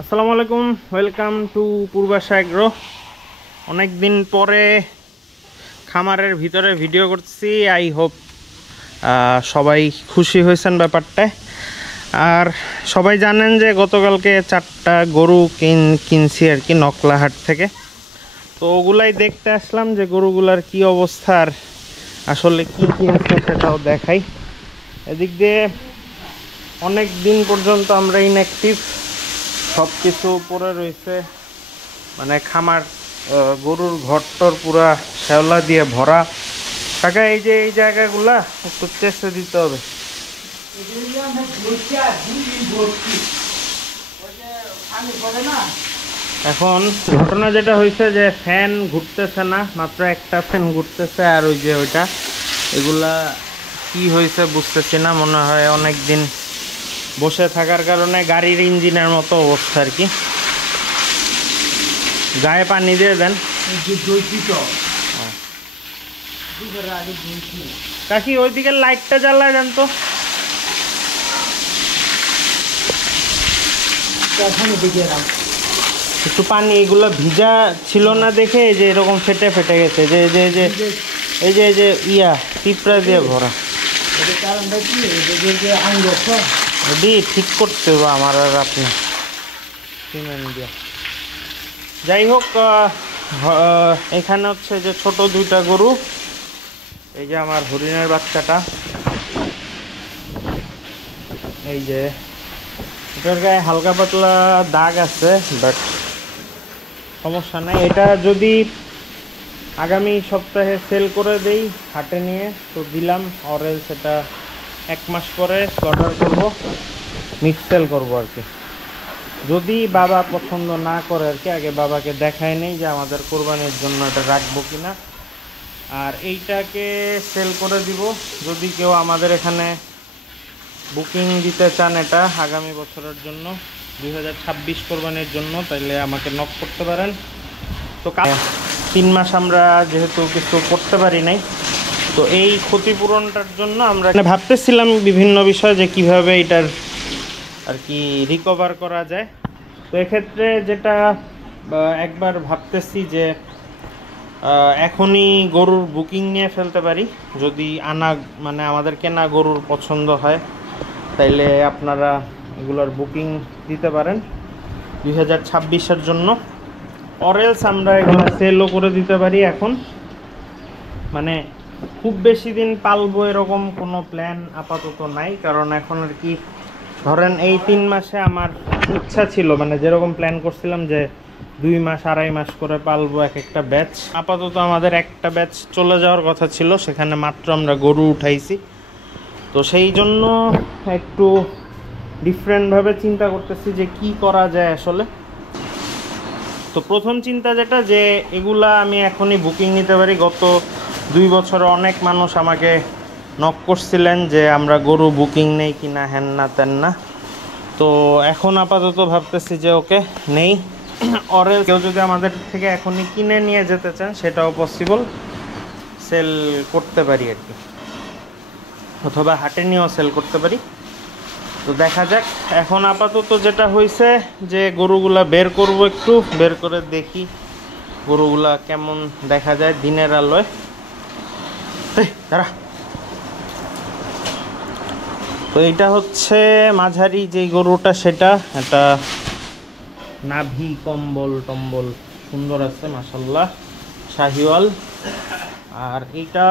আসসালামু আলাইকুম, welcome to Purbasha agro. অনেক দিন পরে খামারের ভিতরে ভিডিও করছি। আই হোপ সবাই খুশি হয়েছেন ব্যাপারটায়। আর সবাই জানেন যে গতকালকে 4টা গরু কিনছি আর কি নকলাহাট থেকে। তো ওগুলাই দেখতে আসলাম যে গরুগুলার কি অবস্থা আর আসলে কি কিনছে সেটাও দেখাই। এদিক দিয়ে অনেক দিন পর্যন্ত আমরা ইনঅ্যাক্টিভ, সব কিছু পরে রয়েছে, মানে খামার গরুর ঘরটর পুরা শ্যাওলা দিয়ে ভরা। কাকা এই যে এই জায়গাগুলা একটু চেষ্টা দিতে হবে। এখন ঘটনা যেটা হয়েছে যে ফ্যান ঘুরতেছে না, মাত্র একটা ফ্যান ঘুরতেছে। আর ওই যে ওইটা এগুলা কি হয়েছে বুঝতেছি না, মনে হয় অনেক দিন বসে থাকার কারণে গাড়ির ইঞ্জিনের মতো অবস্থা আর কি। গায়ে পানি দিয়ে দেন কাকি, ওইদিকে লাইটটা জ্বালায় দেন তো। একটু পানি, এগুলো ভিজা ছিল না দেখে এই যে এরকম ফেটে ফেটে গেছে, যে যে যে এই যে এই যে ইয়া পিঁপড়া দিয়ে ভরা। ঠিক করতে হবে আমার আর আপনি সিমেন্ট দিয়ে। যাই হোক, এখানে হচ্ছে যে ছোট 2টা গরু। এই যে আমার হরিণের বাচ্চাটা, এই যে এটার গায়ে হালকা পাতলা দাগ আছে, বাট সমস্যা নাই। এটা যদি আগামী সপ্তাহে সেল করে দেই হাটে নিয়ে, তো দিলাম। অরেল সেটা 1 মাস পরে অর্ডার করবো, মিক্স সেল করবো আর কি। যদি বাবা পছন্দ না করে আর কি, আগে বাবাকে দেখায় নেই যে আমাদের কোরবানির জন্য এটা রাখবো কিনা। আর এইটাকে সেল করে দিব। যদি কেউ আমাদের এখানে বুকিং দিতে চান এটা আগামী বছরের জন্য, 2026 কোরবানির জন্য, তাইলে আমাকে নক করতে পারেন। তো 3 মাস আমরা যেহেতু কিছু করতে পারি নাই, তো এই ক্ষতিপূরণটার জন্য আমরা ভাবতেছিলাম বিভিন্ন বিষয় যে কিভাবে এটার আর কি রিকভার করা যায়। তো এক্ষেত্রে যেটা একবার ভাবতেছি যে এখনই গরুর বুকিং নিয়ে ফেলতে পারি। যদি মানে আমাদের কেনা গরুর পছন্দ হয়, তাইলে আপনারা এগুলোর বুকিং দিতে পারেন 2026-এর জন্য। অরেলস আমরা এগুলো সেলও করে দিতে পারি এখন। মানে খুব বেশি দিন পালবো এরকম কোনো প্ল্যান আপাতত নাই, কারণ এখন আর কি ধরেন এই 3 মাসে আমার ইচ্ছা ছিল, মানে যেরকম প্ল্যান করছিলাম যে 2 মাস 2.5 মাস করে পালবো এক একটা ব্যাচ। আপাতত আমাদের একটা ব্যাচ চলে যাওয়ার কথা ছিল, সেখানে মাত্র আমরা গরু উঠাইছি। তো সেই জন্য একটু ডিফারেন্টভাবে চিন্তা করতেছি যে কি করা যায় আসলে। তো প্রথম চিন্তা যেটা, যে এগুলা আমি এখনই বুকিং নিতে পারি। গত 2 বছরে অনেক মানুষ আমাকে নক করছিলেন যে আমরা গরু বুকিং নেই কিনা, হ্যান না তেন না। তো এখন আপাতত ভাবতেছি যে ওকে নেই। অরেল কেউ যদি আমাদের থেকে এখনই কিনে নিয়ে যেতে চান, সেটাও পসিবল, সেল করতে পারি আর কি, অথবা হাটে নিয়েও সেল করতে পারি। তো দেখা যাক। এখন আপাতত যেটা হয়েছে যে গরুগুলা বের করব, একটু বের করে দেখি গরুগুলা কেমন দেখা যায় দিনের আলোয়। দাঁড়া। তো এইটা হচ্ছে মাঝারি যেই গরুটা, সেটা একটা নাভি কম্বল টম্বল সুন্দর আছে মাশাল্লাহ, শাহিওয়াল। আর এইটা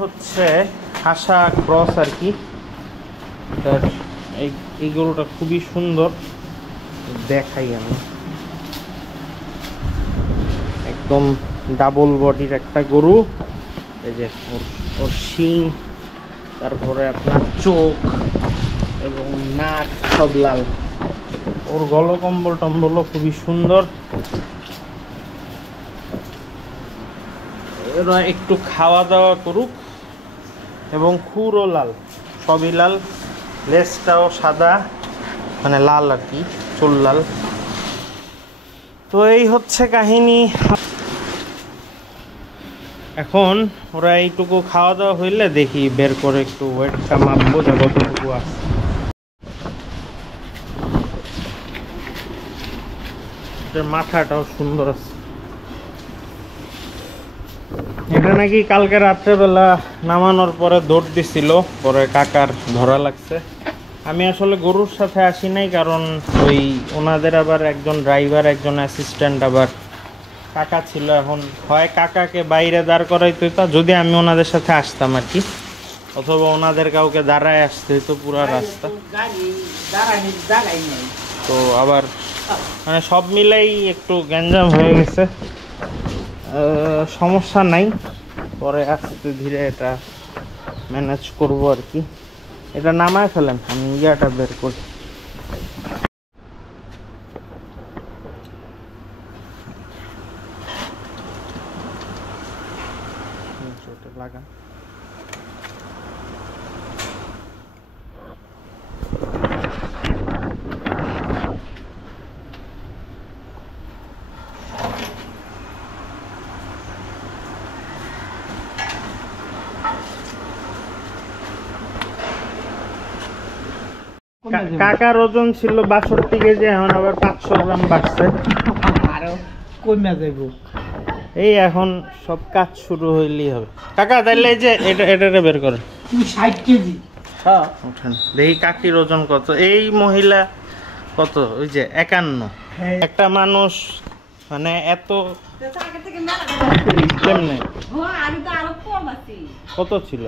হচ্ছে হাসা ক্রস আর কি। এই গরুটা খুবই সুন্দর, দেখাই আমি। একদম ডাবল বডির একটা গরু। এই যে ওর শিং, তারপরে আপনার চোখ এবং নাক সব লাল। ওর গলকম্বল টম্বলও খুবই সুন্দর। এরা একটু খাওয়া দাওয়া করুক। এবং খুরও লাল, সবই লাল। লেজটাও সাদা, মানে লাল আর কি, চুল লাল। তো এই হচ্ছে কাহিনী। এখন ওরা এইটুকু খাওয়া দাওয়া হইলে দেখি বের করে একটু ওয়েটটা মাপবো যে কতটুকু আছে। মাথাটাও সুন্দর আছে। এটা নাকি কালকে রাত্রেবেলা নামানোর পরে দৌড় দিছিল, পরে কাকার ধরা লাগছে। আমি আসলে গরুর সাথে আসি নাই, কারণ ওই ওনাদের আবার একজন ড্রাইভার একজন অ্যাসিস্ট্যান্ট আবার কাকা ছিল। এখন হয় কাকাকে বাইরে দাঁড় করাইতে হইতো যদি আমি ওনাদের সাথে আসতাম আর কি, অথবা ওনাদের কাউকে দাঁড়ায় আসতে হইতো পুরো রাস্তা। তো আবার মানে সব মিলাই একটু গ্যাঞ্জাম হয়ে গেছে। সমস্যা নাই, পরে আস্তে ধীরে এটা ম্যানেজ করব আর কি। এটা নামায় ফেলেন, আমি ইয়াটা বের করি। লাগা কাকার ওজন ছিল 62 কেজি, এখন আবার 500 গ্রাম বাড়ছে। কমে যাইব এই এখন সব কাজ শুরু হইলেই হবে। কাকা তাইলে এই যে এটা বের করেন। 60 কেজি। হ্যাঁ ওঠেন দেখি কাকির ওজন কত। এই মহিলা কত? ওই যে 51। একটা মানুষ মানে এত কেমনে? কত ছিল?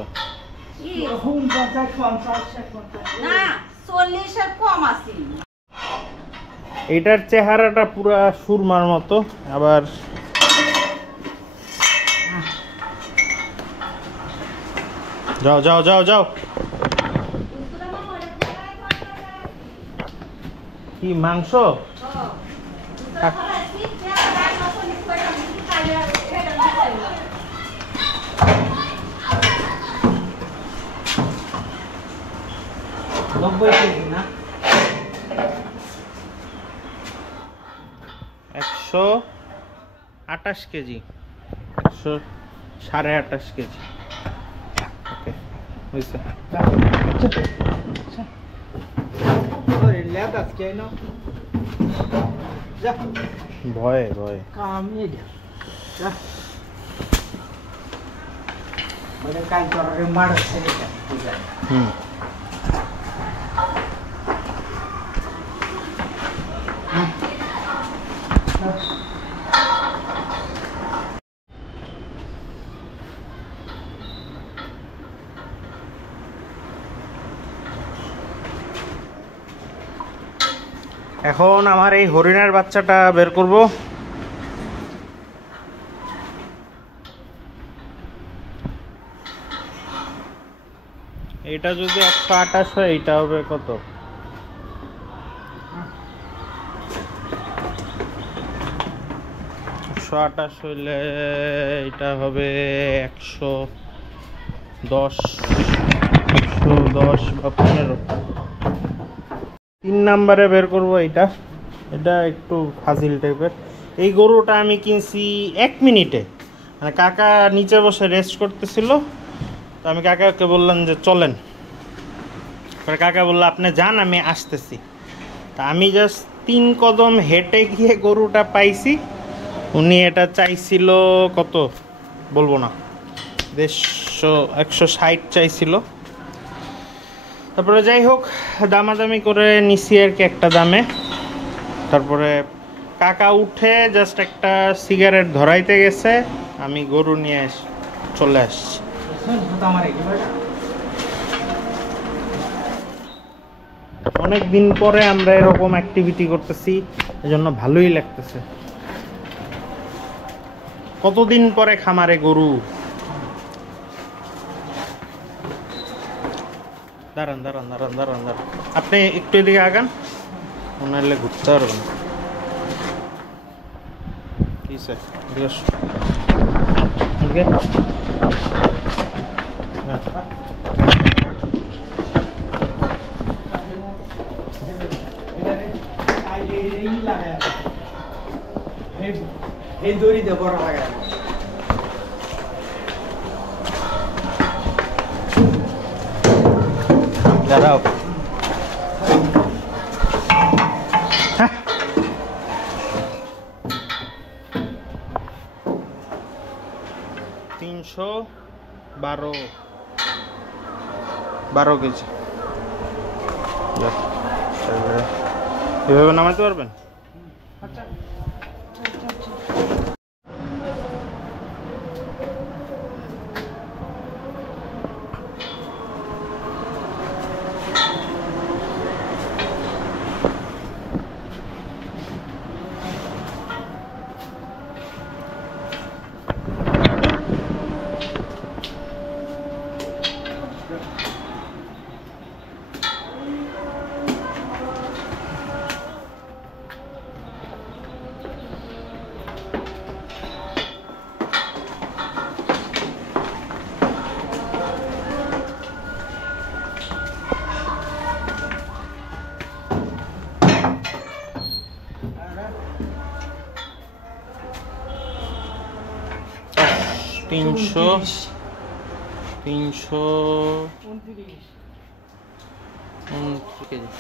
এটার চেহারাটা পুরা সুরমার মতো। আবার যাও যাও যাও যাও। কি মাংস? না 128 কেজি, 128.5 কেজি। ওকে বুঝছে। ভয়ে ভয়ে এখন আমার এই হরিণের বাচ্চাটা বের করব। এটা যদি 128 হয়, এটা হবে কত? 128 হইলে এটা হবে 110 বা 15। 3 নাম্বারে বের করব। এটা একটু ফাজিল টাইপের। এই গরুটা আমি কিনছি 1 মিনিটে, মানে কাকা নিচে বসে রেস্ট করতেছিল, তো আমি কাকাকে বললাম যে চলেন। কাকা বললো আপনি যান, আমি আসতেছি। তা আমি জাস্ট 3 কদম হেঁটে গিয়ে গরুটা পাইছি। উনি এটা চাইছিল কত বলবো না, 160 চাইছিল। তারপরে যাই হোক দামাদামি করে নিছি আর কি একটা দামে। তারপরে কাকা উঠে জাস্ট একটা সিগারেট ধরাইতে গেছে, আমি গরু নিয়ে চলে আসছি। অনেক দিন পরে আমরা এরকম অ্যাক্টিভিটি করতেছি, এজন্য ভালোই লাগতেছে। কতদিন পরে খামারে গরু। দাঁড়ান দাঁড়ান দাঁড়ান দাঁড়ান দাঁড়ান, আপনি একটু এদিকে আগান, মনে হলে ঘুরতে পারবেন। কি স্যার এই দড়ি দিয়ে বড় লাগে। দাঁড়াও, 312 কেজি। এভাবে নামাতে পারবেন? আচ্ছা তিনশো 329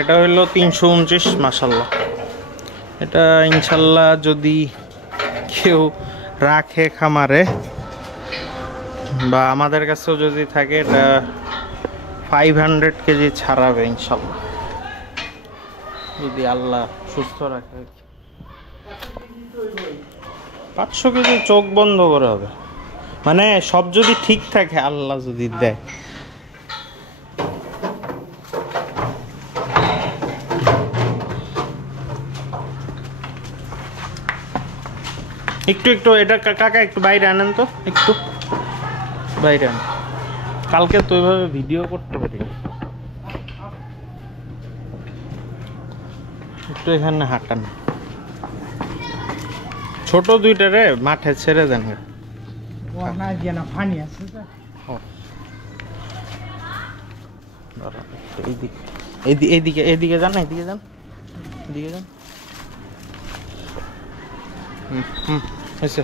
এটা হইলো 329 মাশাল্লাহ। এটা ইনশাল্লাহ যদি কেউ রাখে খামারে বা আমাদের কাছেও যদি থাকে, এটা 500 কেজি ছাড়াবে ইনশাল্লাহ, যদি আল্লাহ সুস্থ রাখে। 500 কেজি চোখ বন্ধ করে হবে, মানে সব যদি ঠিক থাকে, আল্লাহ যদি দেয়। একটু একটু এটা কাকা একটু বাইরে আনেন তো, একটু বাইরে আনেন। কালকে তো ওইভাবে ভিডিও করতে পারি, একটু এখানে হাঁটান। ছোট দুইটা রে মাঠে ছেড়ে দেন। এইদিকে এইদিকে যান, এইদিকে যান, এদিকে যান। হয়েছে।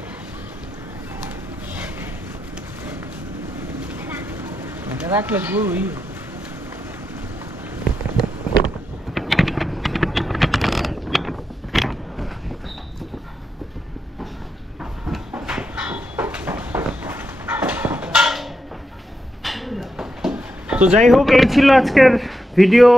রাখলে গরুই তো যাই হোক, এই ছিল আজকের ভিডিও।